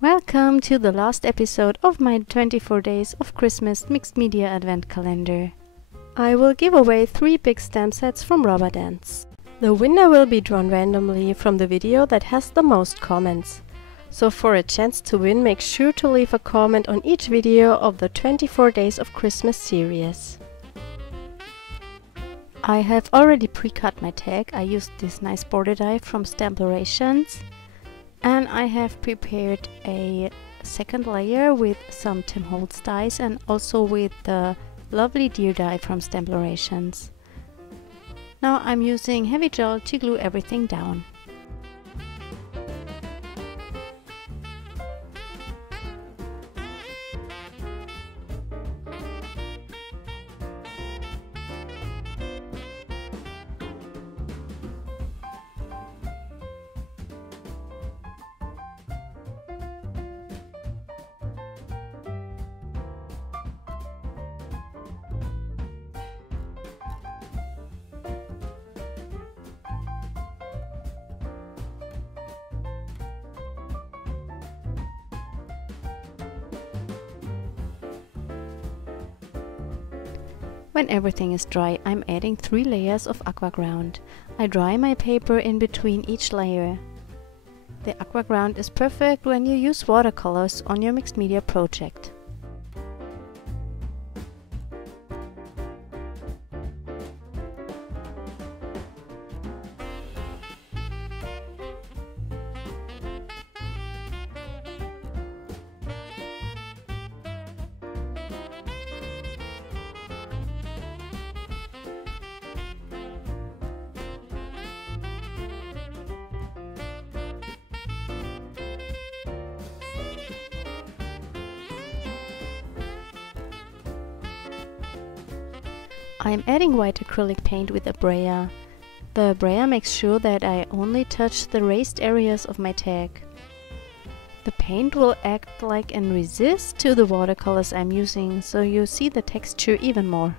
Welcome to the last episode of my 24 Days of Christmas Mixed Media Advent Calendar. I will give away 3 big stamp sets from Rubber Dance. The winner will be drawn randomly from the video that has the most comments. So for a chance to win, make sure to leave a comment on each video of the 24 Days of Christmas series. I have already pre-cut my tag. I used this nice border die from STAMPlorations. And I have prepared a second layer with some Tim Holtz dies and also with the lovely deer die from STAMPlorations. Now I'm using heavy gel to glue everything down. When everything is dry, I'm adding 3 layers of aqua ground. I dry my paper in between each layer. The aqua ground is perfect when you use watercolors on your mixed media project. I am adding white acrylic paint with a brayer. The brayer makes sure that I only touch the raised areas of my tag. The paint will act like and resist to the watercolors I'm using, so you see the texture even more.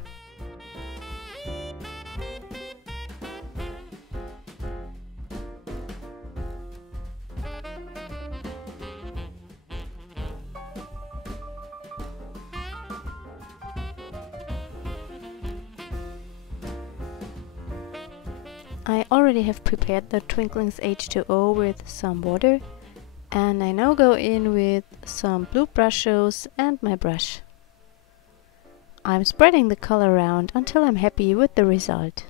I already have prepared the Twinkling H2O with some water, and I now go in with some blue Brushos and my brush. I'm spreading the color around until I'm happy with the result.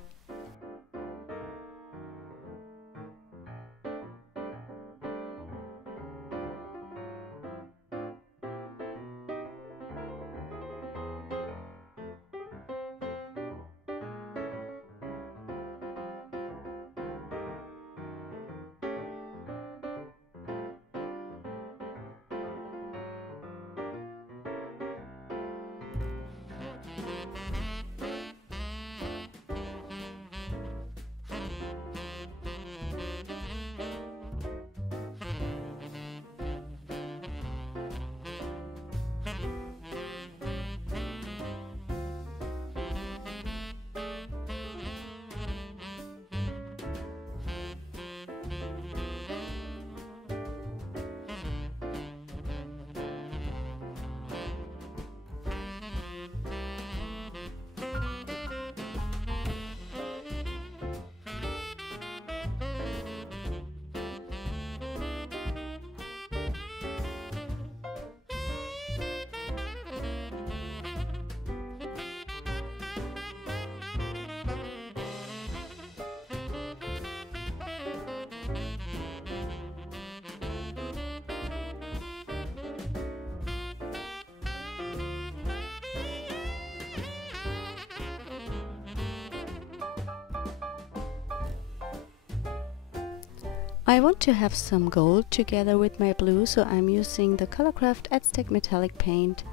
I want to have some gold together with my blue, so I'm using the ColourCraft Aztec metallic paint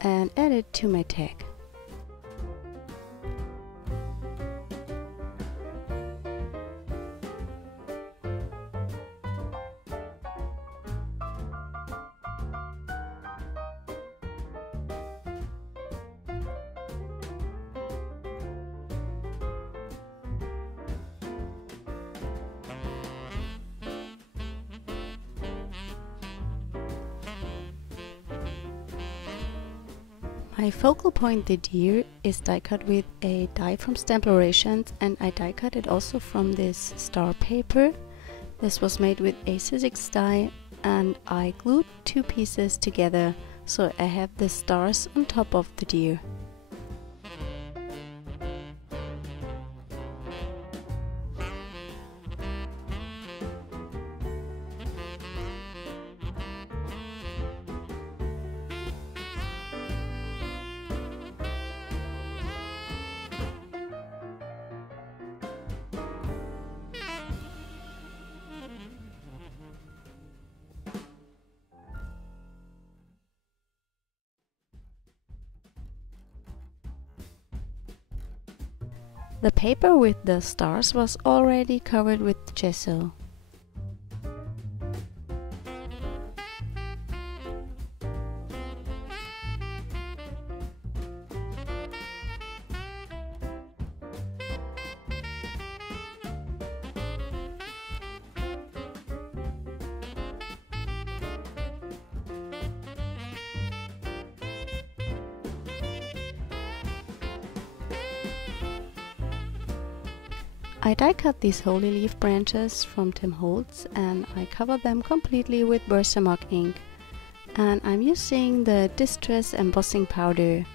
and add it to my tag. My focal point, the deer, is die cut with a die from STAMPlorations, and I die cut it also from this star paper. This was made with a Sizzix die, and I glued two pieces together so I have the stars on top of the deer. The paper with the stars was already covered with gesso. I die cut these holy leaf branches from Tim Holtz and I cover them completely with Brushos ink, and I'm using the Distress embossing powder.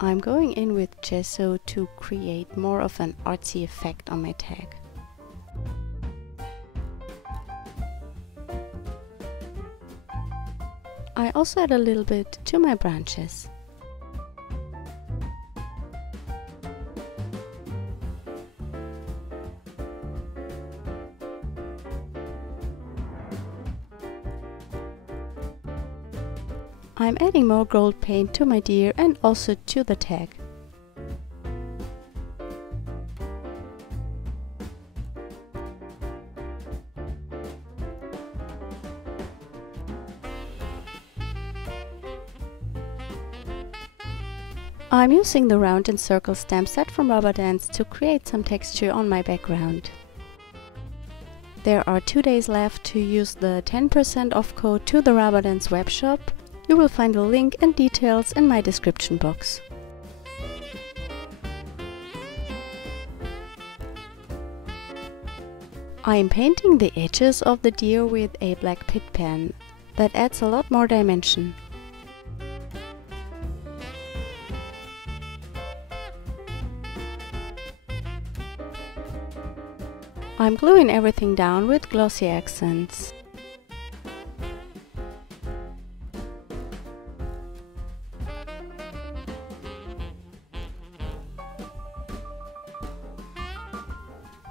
I'm going in with gesso to create more of an artsy effect on my tag. I also add a little bit to my branches. I'm adding more gold paint to my deer and also to the tag. I'm using the round and circle stamp set from Rubber Dance to create some texture on my background. There are 2 days left to use the 10% off code to the Rubber Dance webshop. You will find a link and details in my description box. I am painting the edges of the deer with a black pit pen. That adds a lot more dimension. I'm gluing everything down with glossy accents.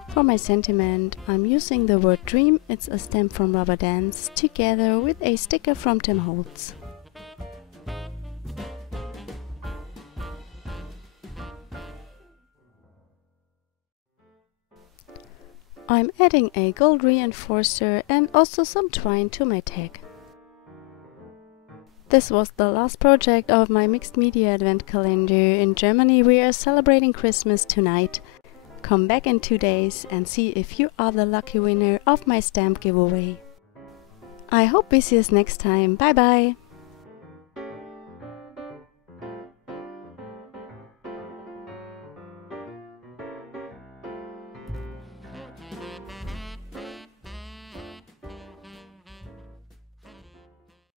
For my sentiment, I'm using the word dream, it's a stamp from Rubber Dance, together with a sticker from Tim Holtz. I'm adding a gold reinforcer and also some twine to my tag. This was the last project of my mixed media advent calendar. In Germany we are celebrating Christmas tonight. Come back in 2 days and see if you are the lucky winner of my stamp giveaway. I hope we see us next time. Bye bye!